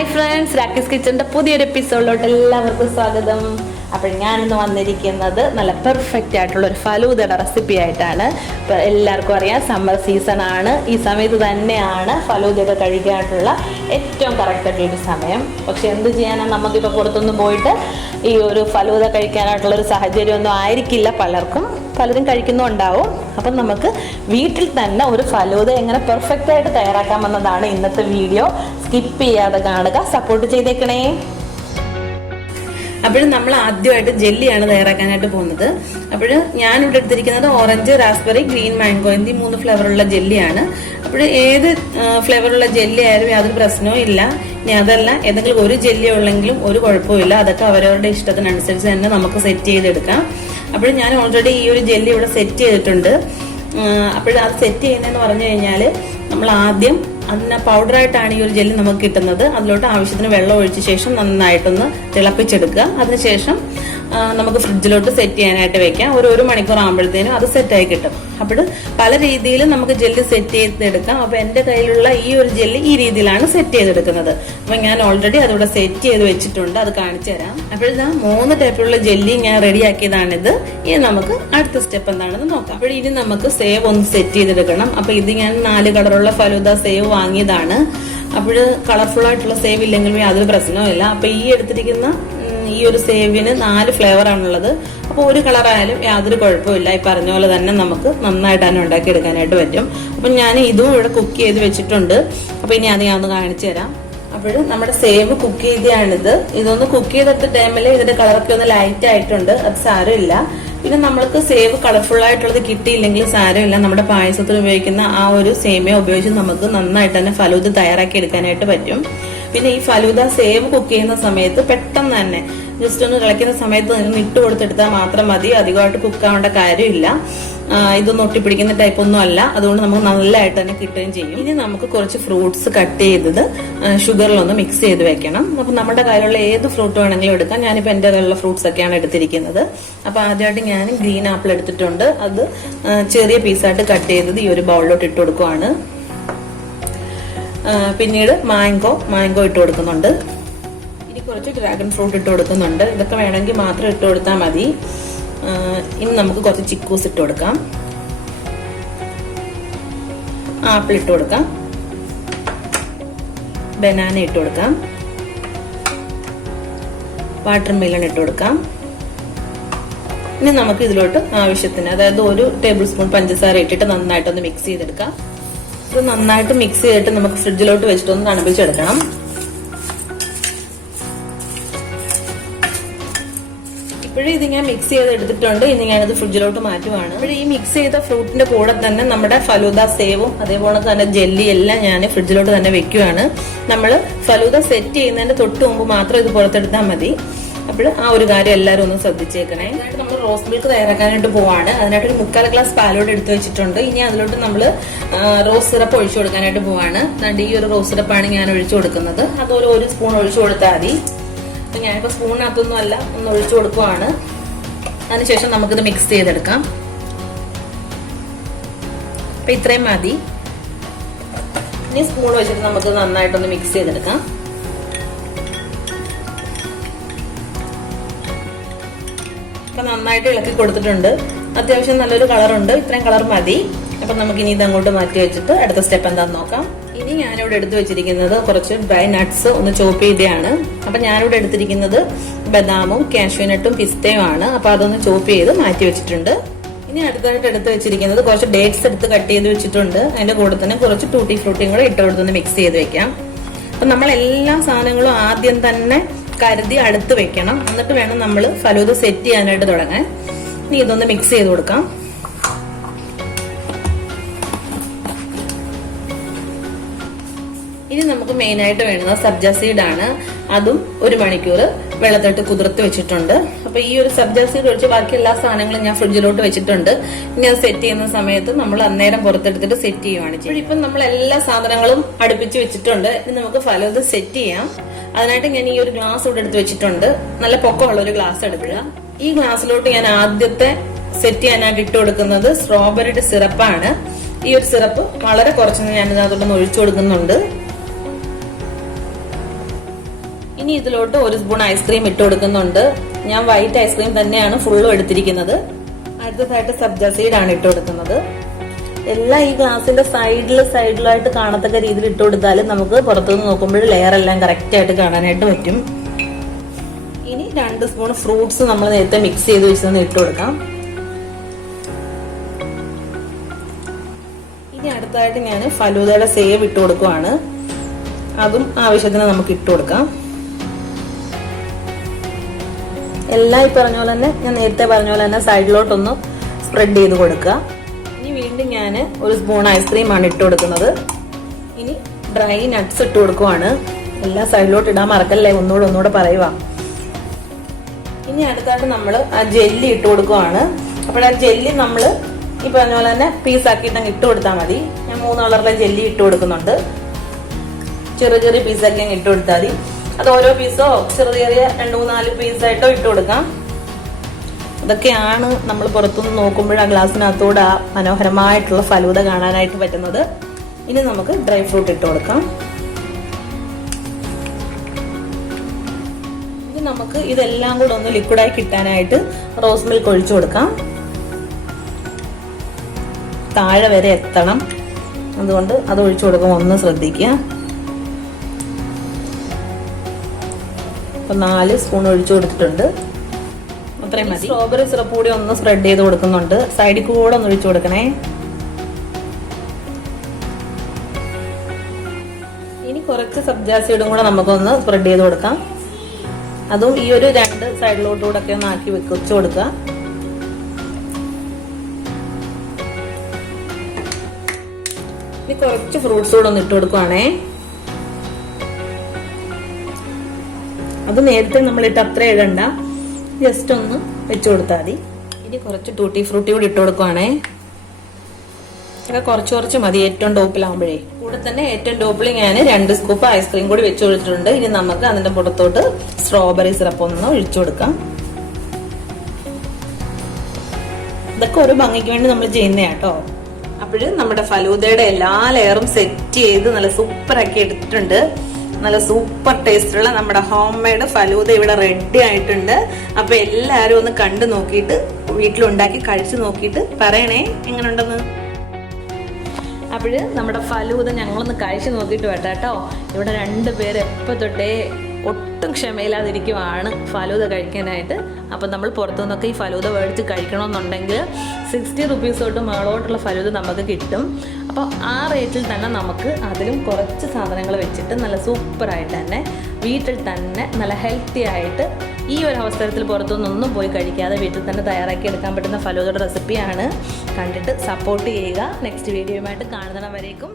Hi friends, രാഖീസ് കിച്ചൻ്റെ പുതിയൊരു എപ്പിസോഡിലോട്ട് എല്ലാവർക്കും സ്വാഗതം. അപ്പോൾ ഞാനിന്ന് വന്നിരിക്കുന്നത് നല്ല പെർഫെക്റ്റ് ആയിട്ടുള്ള ഒരു ഫലൂദയുടെ റെസിപ്പി ആയിട്ടാണ്. ഇപ്പോൾ എല്ലാവർക്കും അറിയാം, സമ്മർ സീസൺ ആണ്. ഈ സമയത്ത് തന്നെയാണ് ഫലൂദയൊക്കെ കഴിക്കാനായിട്ടുള്ള ഏറ്റവും കറക്റ്റായിട്ടുള്ളൊരു സമയം. പക്ഷെ എന്ത് ചെയ്യാനാണ്, നമുക്കിപ്പോൾ പുറത്തൊന്നും പോയിട്ട് ഈ ഒരു ഫലൂദ കഴിക്കാനായിട്ടുള്ളൊരു സാഹചര്യമൊന്നും ആയിരിക്കില്ല. പലരും കഴിക്കുന്നുണ്ടാവും. അപ്പം നമുക്ക് വീട്ടിൽ തന്നെ ഒരു ഫലൂദ എങ്ങനെ പെർഫെക്റ്റ് ആയിട്ട് തയ്യാറാക്കാമെന്നതാണ് ഇന്നത്തെ വീഡിയോ. സ്കിപ്പ് ചെയ്യാതെ കാണുക, സപ്പോർട്ട് ചെയ്തേക്കണേ. അപ്പോൾ നമ്മൾ ആദ്യമായിട്ട് ജെല്ലിയാണ് തയ്യാറാക്കാനായിട്ട് പോകുന്നത്. അപ്പോൾ ഞാനിവിടെ എടുത്തിരിക്കുന്നത് ഓറഞ്ച്, റാസ്ബെറി, ഗ്രീൻ മാംഗോ എന്നീ 3 ഫ്ലേവറുള്ള ജെല്ലിയാണ്. അപ്പോൾ ഏത് ഫ്ലേവറുള്ള ജെല്ലി ആയാലും യാതൊരു പ്രശ്നവും ഇല്ല. ഇനി അതല്ല, ഏതെങ്കിലും ഒരു ജെല്ലി ഉള്ളെങ്കിലും ഒരു കുഴപ്പമില്ല. അതൊക്കെ അവരവരുടെ ഇഷ്ടത്തിനനുസരിച്ച് തന്നെ നമുക്ക് സെറ്റ് ചെയ്തെടുക്കാം. അപ്പോൾ ഞാൻ ഓൾറെഡി ഈ ഒരു ജെല്ലി ഇവിടെ സെറ്റ് ചെയ്തിട്ടുണ്ട്. അപ്പോൾ അത് സെറ്റ് ചെയ്യുന്നതെന്ന് പറഞ്ഞു കഴിഞ്ഞാൽ, നമ്മൾ ആദ്യം അതിന് പൗഡറായിട്ടാണ് ഈ ഒരു ജെല്ലി നമുക്ക് കിട്ടുന്നത്. അതിലോട്ട് ആവശ്യത്തിന് വെള്ളം ഒഴിച്ച ശേഷം നന്നായിട്ടൊന്ന് തിളപ്പിച്ചെടുക്കുക. അതിനുശേഷം നമുക്ക് ഫ്രിഡ്ജിലോട്ട് സെറ്റ് ചെയ്യാനായിട്ട് വെക്കാം. ഒരു മണിക്കൂർ ആകുമ്പോഴത്തേനും അത് സെറ്റായി കിട്ടും. അപ്പോൾ പല രീതിയിൽ നമുക്ക് ജെല്ലി സെറ്റ് ചെയ്തെടുക്കാം. അപ്പോൾ എൻ്റെ കയ്യിലുള്ള ഈ ഒരു ജെല്ലി ഈ രീതിയിലാണ് സെറ്റ് ചെയ്തെടുക്കുന്നത്. അപ്പോൾ ഞാൻ ഓൾറെഡി അതിവിടെ സെറ്റ് ചെയ്ത് വെച്ചിട്ടുണ്ട്, അത് കാണിച്ചു തരാം. അപ്പോൾ ഇതാ 3 ടൈപ്പിലുള്ള ജെല്ലി ഞാൻ റെഡിയാക്കിയതാണിത്. ഇനി നമുക്ക് അടുത്ത സ്റ്റെപ്പ് എന്താണെന്ന് നോക്കാം. അപ്പോൾ ഇനി നമുക്ക് സേവ് ഒന്ന് സെറ്റ് ചെയ്തെടുക്കണം. അപ്പോൾ ഇത് ഞാൻ 4 കളറുള്ള ഫലൂദ സേവ് വാങ്ങിയതാണ്. അപ്പോൾ കളർഫുൾ ആയിട്ടുള്ള സേവ് ഇല്ലെങ്കിലും യാതൊരു പ്രശ്നവുമില്ല. അപ്പൊ ഈ എടുത്തിരിക്കുന്ന ഈ ഒരു സേവിന് 4 ഫ്ലേവർ ആണുള്ളത്. അപ്പോൾ ഒരു കളർ ആയാലും യാതൊരു കുഴപ്പമില്ല. ഈ പറഞ്ഞ പോലെ തന്നെ നമുക്ക് നന്നായിട്ട് തന്നെ ഉണ്ടാക്കിയെടുക്കാനായിട്ട് പറ്റും. അപ്പൊ ഞാൻ ഇതും ഇവിടെ കുക്ക് ചെയ്ത് വെച്ചിട്ടുണ്ട്. അപ്പൊ ഇനി അത് ഞാൻ ഒന്ന് കാണിച്ചു തരാം. അപ്പോൾ നമ്മുടെ സേവ് കുക്ക് ചെയ്തതാണിത്. ഇതൊന്ന് കുക്ക് ചെയ്തെടുത്ത ടൈമിൽ ഇതിന്റെ കളറൊക്കെ ഒന്ന് ലൈറ്റ് ആയിട്ടുണ്ട്. അത് സാരമില്ല. പിന്നെ നമ്മൾക്ക് സേവ് കളർഫുൾ ആയിട്ടുള്ളത് കിട്ടിയില്ലെങ്കിൽ സാരമില്ല. നമ്മുടെ പായസത്തിൽ ഉപയോഗിക്കുന്ന ആ ഒരു സേമിയ ഉപയോഗിച്ച് നമുക്ക് നന്നായിട്ട് തന്നെ ഫലൂദ തയ്യാറാക്കി എടുക്കാനായിട്ട് പറ്റും. പിന്നെ ഈ ഫലൂദ സേവ് കുക്ക് ചെയ്യുന്ന സമയത്ത് പെട്ടെന്ന് തന്നെ ജസ്റ്റ് ഒന്ന് കളിക്കുന്ന സമയത്ത് ഇട്ട് കൊടുത്തെടുത്താൽ മാത്രം മതി. അധികമായിട്ട് കുക്ക് ആവേണ്ട കാര്യമില്ല. ഇതൊന്നും ഒട്ടിപ്പിടിക്കുന്ന ടൈപ്പ് ഒന്നും അല്ല. അതുകൊണ്ട് നമുക്ക് നല്ലതായിട്ട് തന്നെ കിട്ടുകയും ചെയ്യും. ഇനി നമുക്ക് കുറച്ച് ഫ്രൂട്ട്സ് കട്ട് ചെയ്തത് ഷുഗറിലൊന്ന് മിക്സ് ചെയ്ത് വെക്കണം. അപ്പൊ നമ്മുടെ കയ്യിലുള്ള ഏത് ഫ്രൂട്ട് വേണമെങ്കിലും എടുക്കാം. ഞാനിപ്പോൾ എൻ്റെ കയ്യിലുള്ള ഫ്രൂട്ട്സ് ഒക്കെയാണ് എടുത്തിരിക്കുന്നത്. അപ്പൊ ആദ്യമായിട്ട് ഞാൻ ഗ്രീൻ ആപ്പിൾ എടുത്തിട്ടുണ്ട്. അത് ചെറിയ പീസായിട്ട് കട്ട് ചെയ്തത് ഈ ഒരു ബൗളിലോട്ട് ഇട്ട് കൊടുക്കുവാണ്. പിന്നീട് മാംഗോ ഇട്ട് കൊടുക്കുന്നുണ്ട്. ഇനി കുറച്ച് ഡ്രാഗൺ ഫ്രൂട്ട് ഇട്ട് കൊടുക്കുന്നുണ്ട്. ഇതൊക്കെ വേണമെങ്കിൽ മാത്രം ഇട്ട് കൊടുത്താൽ മതി. ഇനി നമുക്ക് കുറച്ച് ചിക്കൂസ് ഇട്ട് കൊടുക്കാം. ആപ്പിൾ ഇട്ട് കൊടുക്കാം. ബനാന ഇട്ട് കൊടുക്കാം. വാട്ടർ മെലൺ ഇട്ട് കൊടുക്കാം. ഇനി നമുക്ക് ഇതിലോട്ട് ആവശ്യത്തിന്, അതായത് 1 ടേബിൾ സ്പൂൺ പഞ്ചസാര ഇട്ടിട്ട് നന്നായിട്ടൊന്ന് മിക്സ് ചെയ്തെടുക്കാം. ഇത് നന്നായിട്ട് മിക്സ് ചെയ്തിട്ട് നമുക്ക് ഫ്രിഡ്ജിലോട്ട് വെച്ചിട്ടൊന്ന് തണുപ്പിച്ചെടുക്കണം. ഇപ്പോഴും ഇത് ഞാൻ മിക്സ് ചെയ്ത് എടുത്തിട്ടുണ്ട്. ഇനി ഞാനിത് ഫ്രിഡ്ജിലോട്ട് മാറ്റുവാണ്. അപ്പോൾ ഈ മിക്സ് ചെയ്ത ഫ്രൂട്ടിന്റെ കൂടെ തന്നെ നമ്മുടെ ഫലൂദ സേവും അതേപോലെ തന്നെ ജെല്ലി എല്ലാം ഞാൻ ഫ്രിഡ്ജിലോട്ട് തന്നെ വെക്കുവാണ്. നമ്മൾ ഫലൂദ സെറ്റ് ചെയ്യുന്നതിന്റെ തൊട്ട് മുമ്പ് മാത്രം ഇത് പുറത്തെടുത്താൽ മതി. അപ്പോൾ ആ ഒരു കാര്യം എല്ലാവരും ഒന്ന് ശ്രദ്ധിച്ചേക്കണേ. അതിനായിട്ട് നമ്മൾ റോസ് മിൽക്ക് തയ്യാറാക്കാനായിട്ട് പോവാണ്. അതിനായിട്ട് ഒരു 3/4 ഗ്ലാസ് പാലോട് എടുത്ത് വെച്ചിട്ടുണ്ട്. ഇനി അതിലോട്ട് നമ്മൾ റോസ് സിറപ്പ് ഒഴിച്ചു കൊടുക്കാനായിട്ട് പോവാണ്. ഈ ഒരു റോസ് സിറപ്പാണ് ഞാൻ ഒഴിച്ചു കൊടുക്കുന്നത്. അതുപോലെ 1 സ്പൂൺ ഒഴിച്ചു കൊടുത്താൽ മതി. അപ്പൊ ഞാനിപ്പോ സ്പൂണിനകത്തൊന്നും അല്ല, ഒന്ന് ഒഴിച്ചു കൊടുക്കുവാണ്. അതിനുശേഷം നമുക്കിത് മിക്സ് ചെയ്തെടുക്കാം. അപ്പൊ ഇത്രയും മതി. ഇനി സ്പൂൺ വെച്ചിട്ട് നമുക്ക് നന്നായിട്ടൊന്ന് മിക്സ് ചെയ്തെടുക്കാം. അപ്പൊ നന്നായിട്ട് ഇളക്കി കൊടുത്തിട്ടുണ്ട്. അത്യാവശ്യം നല്ലൊരു കളറുണ്ട്. ഇത്രയും കളർ മതി. അപ്പൊ നമുക്ക് ഇനി ഇത് അങ്ങോട്ട് മാറ്റി വെച്ചിട്ട് അടുത്ത സ്റ്റെപ്പ് എന്താന്ന് നോക്കാം. ഇനി ഞാനിവിടെ എടുത്തു വെച്ചിരിക്കുന്നത് കുറച്ച് ഡ്രൈ നട്ട്സ് ഒന്ന് ചോപ്പ് ചെയ്തതാണ്. അപ്പൊ ഞാനിവിടെ എടുത്തിരിക്കുന്നത് ബദാമും കാഷ്യൂനട്ടും പിസ്തയും ആണ്. അപ്പൊ അതൊന്ന് ചോപ്പ് ചെയ്ത് മാറ്റി വെച്ചിട്ടുണ്ട്. ഇനി അടുത്തായിട്ട് എടുത്ത് വെച്ചിരിക്കുന്നത് കുറച്ച് ഡേറ്റ്സ് എടുത്ത് കട്ട് ചെയ്ത് വെച്ചിട്ടുണ്ട്. അതിന്റെ കൂടെ തന്നെ കുറച്ച് ടൂട്ടി ഫ്രൂട്ടിയും കൂടെ ഇട്ട് കൊടുത്തൊന്ന് മിക്സ് ചെയ്ത് വെക്കാം. അപ്പൊ നമ്മൾ എല്ലാ സാധനങ്ങളും ആദ്യം തന്നെ കരുതി അടുത്ത് വെക്കണം. എന്നിട്ട് വേണം നമ്മൾ ഫലൂദ സെറ്റ് ചെയ്യാനായിട്ട് തുടങ്ങാൻ. ഇനി ഇതൊന്ന് മിക്സ് ചെയ്ത് കൊടുക്കാം. ഇനി നമുക്ക് മെയിൻ ആയിട്ട് വേണ്ടത് സബ്ജ സീഡ് ആണ്. അതും 1 മണിക്കൂർ വെള്ളത്തിട്ട് കുതിർത്ത് വെച്ചിട്ടുണ്ട്. അപ്പൊ ഈ ഒരു സബ്ജ സീഡ് ഒഴിച്ച് ബാക്കി എല്ലാ സാധനങ്ങളും ഞാൻ ഫ്രിഡ്ജിലോട്ട് വെച്ചിട്ടുണ്ട്. ഇനി അത് സെറ്റ് ചെയ്യുന്ന സമയത്ത് നമ്മൾ അന്നേരം പുറത്തെടുത്തിട്ട് സെറ്റ് ചെയ്യുവാണ് ചെയ്യുന്നത്. ഇപ്പം നമ്മൾ എല്ലാ സാധനങ്ങളും അടുപ്പിച്ച് വെച്ചിട്ടുണ്ട്. ഇനി നമുക്ക് ഫലൂദ സെറ്റ് ചെയ്യാം. അതിനായിട്ട് ഞാൻ ഈ ഒരു ഗ്ലാസ് ഇവിടെ എടുത്ത് വെച്ചിട്ടുണ്ട്. നല്ല പൊക്കമുള്ള ഒരു ഗ്ലാസ് എടുക്കുക. ഈ ഗ്ലാസ്സിലോട്ട് ഞാൻ ആദ്യത്തെ സെറ്റ് ചെയ്യാനായിട്ട് ഇട്ട് കൊടുക്കുന്നത് സ്ട്രോബെറിയുടെ സിറപ്പാണ്. ഈ ഒരു സിറപ്പ് വളരെ കുറച്ച് ഞാൻ ഇതിനകത്തോട്ടൊന്ന് ഒഴിച്ചു കൊടുക്കുന്നുണ്ട്. ഇനി ഇതിലോട്ട് 1 സ്പൂൺ ഐസ്ക്രീം ഇട്ട് കൊടുക്കുന്നുണ്ട്. ഞാൻ വൈറ്റ് ഐസ്ക്രീം തന്നെയാണ് ഫുള്ളും എടുത്തിരിക്കുന്നത്. അടുത്തതായിട്ട് സബ്ജ സീഡാണ് ഇട്ട് കൊടുക്കുന്നത്. എല്ലാം ഈ ഗ്ലാസിന്റെ സൈഡിലായിട്ട് കാണത്തക്ക രീതിയിൽ ഇട്ട് കൊടുത്താൽ നമുക്ക് പുറത്തുനിന്ന് നോക്കുമ്പോൾ ലെയർ എല്ലാം കറക്റ്റ് ആയിട്ട് കാണാനായിട്ട് പറ്റും. ഇനി 2 സ്പൂൺ ഫ്രൂട്ട്സ് നമ്മൾ നേരത്തെ മിക്സ് ചെയ്ത് വെച്ചൊന്ന് ഇട്ട് കൊടുക്കാം. ഇനി അടുത്തായിട്ട് ഞാൻ ഫലൂദയുടെ സേവ് ഇട്ട് കൊടുക്കുവാണ്. അതും ആവശ്യത്തിന് നമുക്ക് ഇട്ട് കൊടുക്കാം. എല്ലാം ഈ പറഞ്ഞ പോലെ തന്നെ, ഞാൻ നേരത്തെ പറഞ്ഞ പോലെ തന്നെ സൈഡിലോട്ടൊന്ന് സ്പ്രെഡ് ചെയ്ത് കൊടുക്കുക. ഇനി വീണ്ടും ഞാൻ 1 സ്പൂൺ ഐസ്ക്രീമാണ് ഇട്ട് കൊടുക്കുന്നത്. ഇനി ഡ്രൈ നട്ട്സ് ഇട്ട് കൊടുക്കുവാണ്. എല്ലാം സൈഡിലോട്ട് ഇടാൻ മറക്കല്ലേ, ഒന്നുകൂടെ പറയുക. ഇനി അടുത്തായിട്ട് നമ്മൾ ആ ജെല്ലി ഇട്ട് കൊടുക്കുവാണ്. അപ്പോൾ ആ ജെല്ലി നമ്മൾ ഈ പറഞ്ഞ പോലെ തന്നെ പീസാക്കിയിട്ട് ഇട്ട് കൊടുത്താൽ മതി. ഞാൻ 3 കളറിലെ ജെല്ലി ഇട്ട് കൊടുക്കുന്നുണ്ട്. ചെറിയ പീസാക്കി അങ്ങ് ഇട്ട് കൊടുത്താൽ മതി. അത് ഓരോ പീസോ ചെറിയ 2-4 പീസായിട്ടോ ഇട്ട് കൊടുക്കാം. അതൊക്കെയാണ് നമ്മൾ പുറത്തുനിന്ന് നോക്കുമ്പോൾ ആ ഗ്ലാസ്സിനകത്തൂടെ ആ മനോഹരമായിട്ടുള്ള ഫലൂദ കാണാനായിട്ട് പറ്റുന്നത്. ഇനി നമുക്ക് ഡ്രൈ ഫ്രൂട്ട് ഇട്ട് കൊടുക്കാം. ഇനി നമുക്ക് ഇതെല്ലാം കൂടെ ഒന്ന് ലിക്വിഡായി കിട്ടാനായിട്ട് റോസ് മിൽക്ക് ഒഴിച്ചു കൊടുക്കാം. താഴെ വരെ എത്തണം, അതുകൊണ്ട് അത് ഒഴിച്ചു കൊടുക്കുമ്പോൾ ഒന്ന് ശ്രദ്ധിക്കുക. 4 സ്പൂൺ ഒഴിച്ചു കൊടുത്തിട്ടുണ്ട്. അത്രയും മതി. സ്ട്രോബെറി സിറപ്പ് കൂടി ഒന്ന് സ്പ്രെഡ് ചെയ്ത് കൊടുക്കുന്നുണ്ട്. സൈഡിൽ കൂടെ ഒന്ന് ഒഴിച്ചു കൊടുക്കണേ. ഇനി കുറച്ച് സബ്ജ സീഡും കൂടെ നമുക്കൊന്ന് സ്പ്രെഡ് ചെയ്ത് കൊടുക്കാം. അതും ഈ ഒരു 2 സൈഡിലോട്ടുകൂടെ ഒക്കെ ഒന്ന് ആക്കി വെച്ചു കൊടുക്കുക. ഇനി കുറച്ച് ഫ്രൂട്ട്സ് കൂടെ ഒന്ന് ഇട്ട് കൊടുക്കുവാണേ. അത് നേരത്തെ നമ്മളിട്ട് അത്ര ഇടണ്ട, ജസ്റ്റ് ഒന്ന് വെച്ചു കൊടുത്താൽ മതി. ഇനി കുറച്ച് ടൂട്ടി ഫ്രൂട്ടി കൂടി ഇട്ട് കൊടുക്കുവാണേ. കുറച്ച് മതി ഏറ്റവും ടോപ്പിലാവുമ്പോഴേ. കൂടെ തന്നെ ഏറ്റവും ടോപ്പിൽ ഞാൻ 2 സ്കൂപ്പ് ഐസ്ക്രീം കൂടി വെച്ചു കൊടുത്തിട്ടുണ്ട്. ഇനി നമുക്ക് അതിന്റെ പുറത്തോട്ട് സ്ട്രോബെറി സിറപ്പ് ഒന്ന് ഒഴിച്ചു കൊടുക്കാം. ഇതൊക്കെ ഒരു ഭംഗിക്ക് വേണ്ടി നമ്മൾ ചെയ്യുന്നതാട്ടോ. അപ്പോഴും നമ്മുടെ ഫലൂദയുടെ എല്ലാ ലെയറും സെറ്റ് ചെയ്ത് നല്ല സൂപ്പറാക്കി എടുത്തിട്ടുണ്ട്. നല്ല സൂപ്പർ ടേസ്റ്റുള്ള നമ്മുടെ ഹോം മെയ്ഡ് ഫലൂദ ഇവിടെ റെഡി ആയിട്ടുണ്ട്. അപ്പൊ എല്ലാവരും ഒന്ന് കണ്ടു നോക്കിയിട്ട് വീട്ടിലുണ്ടാക്കി കഴിച്ചു നോക്കിയിട്ട് പറയണേ എങ്ങനെയുണ്ടെന്ന്. അപ്പോഴ് നമ്മുടെ ഫലൂദ ഞങ്ങളൊന്ന് കഴിച്ചു നോക്കിയിട്ട് വേട്ടോ. ഇവിടെ 2 പേര് എപ്പോൾ തൊട്ടേ ഒട്ടും ക്ഷമയില്ലാതിരിക്കുവാണ് ഫലൂദ കഴിക്കാനായിട്ട്. അപ്പം നമ്മൾ പുറത്തുനിന്നൊക്കെ ഈ ഫലൂദ മേടിച്ച് കഴിക്കണമെന്നുണ്ടെങ്കിൽ 60 റുപ്പീസ് തൊട്ട് മേളോട്ടുള്ള ഫലൂദ നമുക്ക് കിട്ടും. അപ്പോൾ ആ റേറ്റിൽ തന്നെ നമുക്ക് അതിലും കുറച്ച് സാധനങ്ങൾ വെച്ചിട്ട് നല്ല സൂപ്പറായിട്ട് തന്നെ വീട്ടിൽ തന്നെ നല്ല ഹെൽത്തി ആയിട്ട് ഈ ഒരു അവസരത്തിൽ പുറത്തുനിന്നൊന്നും പോയി കഴിക്കാതെ വീട്ടിൽ തന്നെ തയ്യാറാക്കി എടുക്കാൻ പറ്റുന്ന ഫലൂദയുടെ റെസിപ്പിയാണ്. കണ്ടിട്ട് സപ്പോർട്ട് ചെയ്യുക. നെക്സ്റ്റ് വീഡിയോയുമായിട്ട് കാണുന്നവരേക്കും